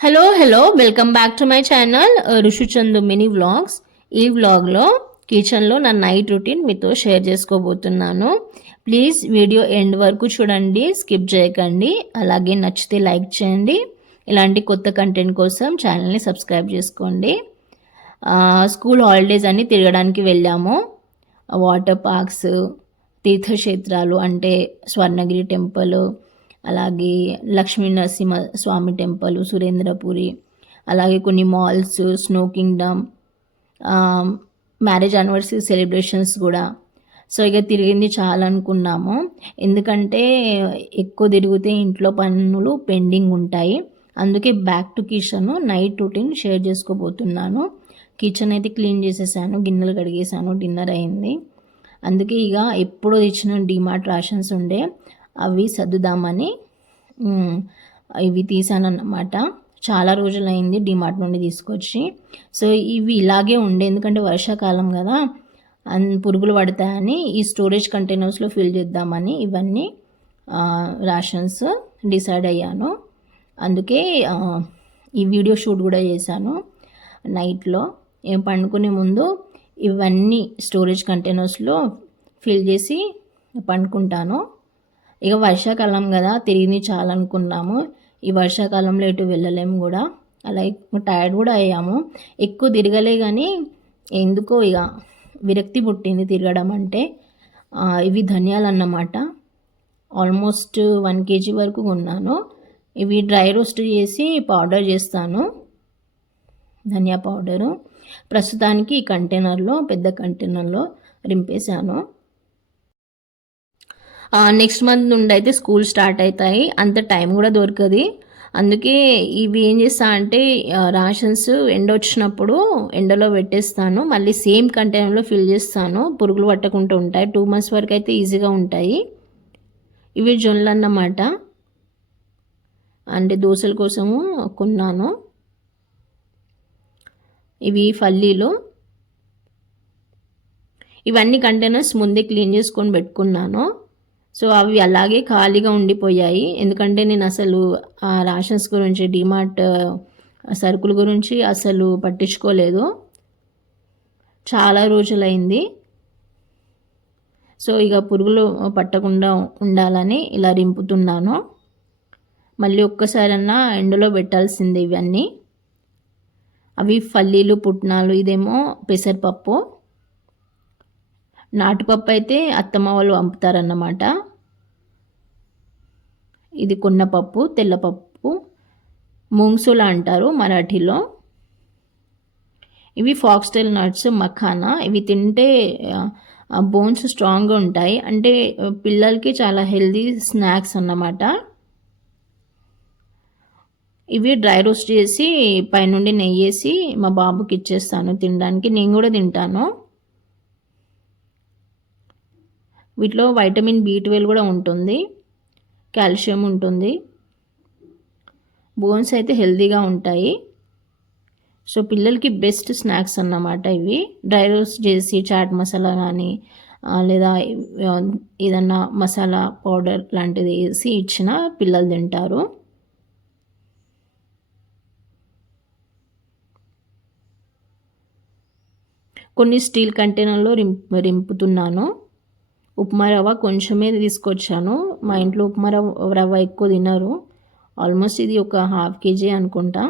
Hello welcome back to my channel ఋషి Chandu mini vlogs. ఈ వ్లాగ్లో కిచెన్లో నా నైట్ రొటీన్ మీతో షేర్ చేసుకోబోతున్నాను. ప్లీజ్ వీడియో ఎండ్ వరకు చూడండి, స్కిప్ చేయకండి. అలాగే నచ్చితే లైక్ చేయండి. ఇలాంటి కొత్త కంటెంట్ కోసం ఛానల్ని సబ్స్క్రైబ్ చేసుకోండి. స్కూల్ హాలిడేస్ అన్ని తిరగడానికి వెళ్ళాము. వాటర్ పార్క్స్, తీర్థక్షేత్రాలు అంటే స్వర్ణగిరి టెంపుల్, అలాగే లక్ష్మీ నరసింహ స్వామి టెంపుల్, సురేంద్రపురి, అలాగే కొన్ని malls, snow Kingdom, marriage anniversary celebrations కూడా. సో ఇక తిరిగింది చాలా అనుకున్నాము, ఎందుకంటే ఎక్కువ తిరిగితే ఇంట్లో పనులు పెండింగ్ ఉంటాయి. అందుకే back to kitchen night routine share చేసుకోబోతున్నాను. కిచెన్ అయితే క్లీన్ చేసేసాను, గిన్నెలు కడిగేసాను, డిన్నర్ అయింది. అందుకే ఇక ఎప్పుడో ఇచ్చిన డిమార్ట్ రాషన్స్ ఉండే అవి సర్దుదామని ఇవి తీసానన్నమాట. చాలా రోజులైంది డిమార్ట్ నుండి తీసుకొచ్చి. సో ఇవి ఇలాగే ఉండే, ఎందుకంటే వర్షాకాలం కదా, పురుగులు పడతాయని ఈ స్టోరేజ్ కంటైనర్స్లో ఫిల్ చేద్దామని ఇవన్నీ రాషన్స్ డిసైడ్ అయ్యాను. అందుకే ఈ వీడియో షూట్ కూడా చేశాను నైట్లో. పండుకునే ముందు ఇవన్నీ స్టోరేజ్ కంటైనర్స్లో ఫిల్ చేసి పండుకుంటాను. ఇక వర్షాకాలం కదా, తిరిగి చాలనుకున్నాము. ఈ వర్షాకాలంలో ఎటు వెళ్ళలేము కూడా, అలాగే టైర్డ్ కూడా అయ్యాము. ఎక్కువ తిరగలే కానీ ఎందుకో ఇక విరక్తి పుట్టింది తిరగడం అంటే. ఇవి ధనియాలు అన్నమాట, ఆల్మోస్ట్ 1 kg వరకు కొన్నాను. ఇవి డ్రై రోస్ట్ చేసి పౌడర్ చేస్తాను, ధనియా పౌడరు. ప్రస్తుతానికి ఈ కంటైనర్లో, పెద్ద కంటైనర్లో రింపేశాను. నెక్స్ట్ మంత్ నుండి అయితే స్కూల్ స్టార్ట్ అవుతాయి, అంత టైం కూడా దొరకదు. అందుకే ఇవి ఏం చేస్తా అంటే రాషన్స్ ఎండ వచ్చినప్పుడు ఎండలో పెట్టేస్తాను, మళ్ళీ సేమ్ కంటైనర్లో ఫిల్ చేస్తాను, పురుగులు పట్టకుండా ఉంటాయి. 2 months వరకు అయితే ఈజీగా ఉంటాయి. ఇవి జొన్నలు అన్నమాట, అంటే దోశల కోసము కొన్నాను. ఇవి పల్లీలు. ఇవన్నీ కంటైనర్స్ ముందే క్లీన్ చేసుకొని పెట్టుకున్నాను. సో అవి అలాగే ఖాళీగా ఉండిపోయాయి, ఎందుకంటే నేను అసలు ఆ రాషన్స్ గురించి, డిమార్ట్ సరుకుల గురించి అసలు పట్టించుకోలేదు, చాలా రోజులైంది. సో ఇక పురుగులు పట్టకుండా ఉండాలని ఇలా రింపుతున్నాను. మళ్ళీ ఒక్కసారన్నా ఎండలో పెట్టాల్సిందే ఇవన్నీ. అవి పల్లీలు, పుట్నాలు, ఇదేమో పెసరపప్పు. నాటుపప్పు అయితే అత్తమ్మ వాళ్ళు పంపుతారన్నమాట. ఇది కొన్నపప్పు, తెల్లపప్పు, మూంగ్సులా అంటారు మరాఠీలో. ఇవి ఫాక్స్టైల్ నట్స్, మఖానా. ఇవి తింటే బోన్స్ స్ట్రాంగ్గా ఉంటాయి, అంటే పిల్లలకి చాలా హెల్దీ స్నాక్స్ అన్నమాట. ఇవి డ్రై రోస్ట్ చేసి పైనుండి నెయ్యి వేసి మా బాబుకి ఇచ్చేస్తాను తినడానికి, నేను కూడా తింటాను. వీటిలో వైటమిన్ B12 కూడా ఉంటుంది, కాల్షియం ఉంటుంది, బోన్స్ అయితే హెల్తీగా ఉంటాయి. సో పిల్లలకి బెస్ట్ స్నాక్స్ అన్నమాట ఇవి. డ్రై రోస్ట్ చేసి చాట్ మసాలా కానీ లేదా ఏదన్నా మసాలా పౌడర్ లాంటిది వేసి ఇచ్చిన పిల్లలు తింటారు. కొన్ని స్టీల్ కంటైనర్లో రింపుతున్నాను. ఉప్మా రవ్వ కొంచెమే తీసుకొచ్చాను, మా ఇంట్లో ఉప్మా రవ్వ ఎక్కువ తినరు. ఆల్మోస్ట్ ఇది ఒక 1/2 kg అనుకుంటా.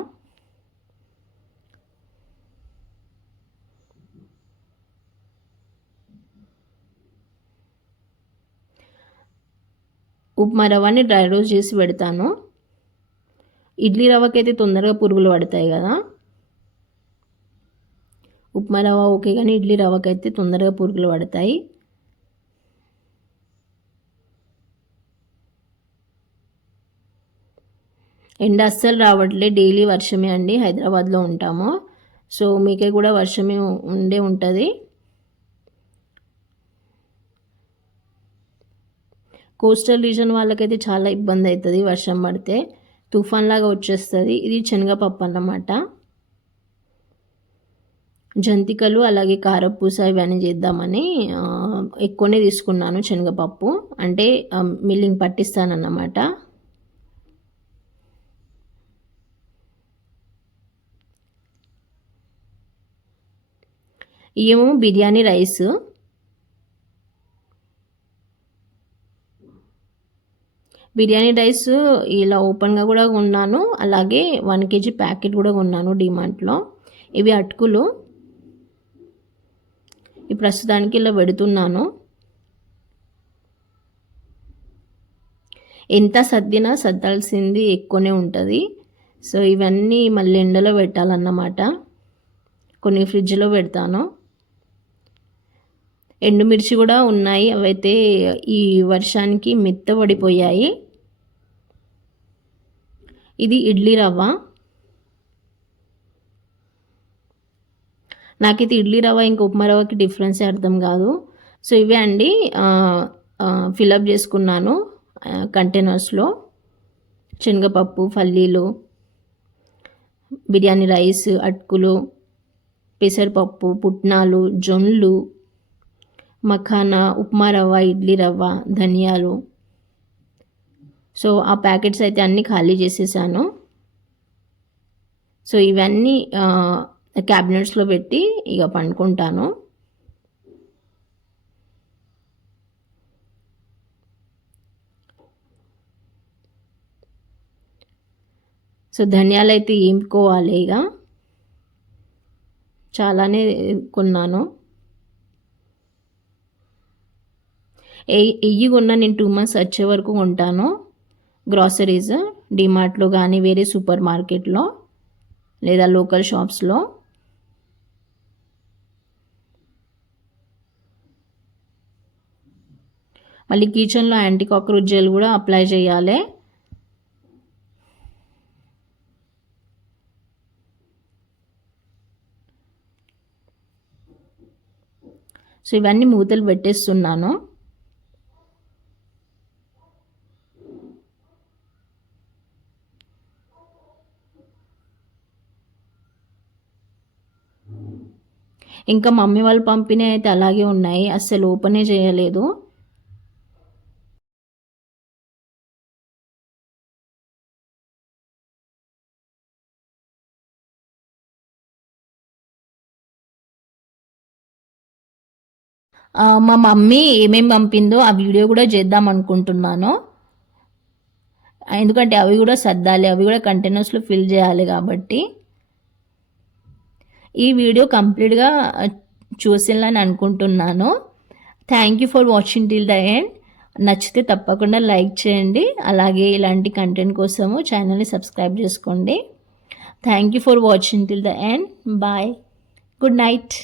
ఉప్మా రవ్వని డ్రై రోస్ట్ చేసి పెడతాను. ఇడ్లీ రవ్వకైతే తొందరగా పురుగులు పడతాయి కదా, ఉప్మా రవ్వ ఓకే కానీ ఇడ్లీ రవ్వకైతే తొందరగా పురుగులు పడతాయి. ఎండ అస్సలు రావట్లే, డైలీ వర్షమే అండి, హైదరాబాద్లో ఉంటాము. సో మీకే కూడా వర్షమే ఉంటుంది. కోస్టల్ రీజన్ వాళ్ళకైతే చాలా ఇబ్బంది అవుతుంది, వర్షం పడితే తుఫాన్ లాగా వచ్చేస్తుంది. ఇది శనగపప్పు అన్నమాట, జంతికలు అలాగే కారపూస ఇవన్నీ చేద్దామని ఎక్కువనే తీసుకున్నాను శనగపప్పు, అంటే మిల్లింగ్ పట్టిస్తానన్నమాట. ఇవేమో బిర్యానీ రైస్. బిర్యానీ రైస్ ఇలా ఓపెన్గా కూడా కొన్నాను, అలాగే 1 kg ప్యాకెట్ కూడా కొన్నాను డిమార్ట్లో. ఇవి అటుకులు. ఈ ప్రస్తుతానికి ఇలా పెడుతున్నాను. ఎంత సర్దినా సర్దాల్సింది ఎక్కువనే ఉంటుంది. సో ఇవన్నీ మళ్ళీ ఎండలో పెట్టాలన్నమాట. కొన్ని ఫ్రిడ్జ్లో పెడతాను. ఎండుమిర్చి కూడా ఉన్నాయి, అవైతే ఈ వర్షానికి మెత్తబడిపోయాయి. ఇది ఇడ్లీ రవ్వ. నాకైతే ఇడ్లీ రవ్వ ఇంకా ఉప్మా రవ్వకి డిఫరెన్సే అర్థం కాదు. సో ఇవే అండి ఫిలప్ చేసుకున్నాను కంటైనర్స్లో. శనగపప్పు, పల్లీలు, బిర్యానీ రైస్, అటుకులు, పెసరపప్పు, పుట్నాలు, జొన్లు, మఖానా, ఉప్మా రవ్వ, ఇడ్లీ రవ్వ, ధనియాలు. సో ఆ ప్యాకెట్స్ అయితే అన్నీ ఖాళీ చేసేసాను. సో ఇవన్నీ క్యాబినెట్స్లో పెట్టి ఇక పండుకుంటాను. సో ధనియాలు అయితే ఏంపుకోవాలి. ఇక చాలానే కొన్నాను. ఎయ్యి కొన్నా నేను 2 months వచ్చే వరకు కొంటాను. గ్రాసరీస్ డిమార్ట్లో కానీ వేరే సూపర్ మార్కెట్లో లేదా లోకల్ షాప్స్లో. మళ్ళీ కిచెన్లో యాంటీ కాక్రోచ్ జెల్ కూడా అప్లై చేయాలి. సో ఇవన్నీ మూతలు పెట్టేస్తున్నాను. ఇంకా మమ్మీ వాళ్ళు పంపినవి అయితే అలాగే ఉన్నాయి, అస్సలు ఓపెనే చేయలేదు. మా మమ్మీ ఏమేమి పంపిందో ఆ వీడియో కూడా చేద్దాం అనుకుంటున్నాను. ఎందుకంటే అవి కూడా సర్దాలి, అవి కూడా కంటైనర్స్లో ఫిల్ చేయాలి కాబట్టి. ఈ వీడియో కంప్లీట్గా చూసేయాలని అనుకుంటున్నాను. Thank you for watching till the end. నచ్చితే తప్పకుండా లైక్ చేయండి, అలాగే ఇలాంటి కంటెంట్ కోసము ఛానల్ని సబ్స్క్రైబ్ చేసుకోండి. Thank you for watching till the end. Bye. Good night.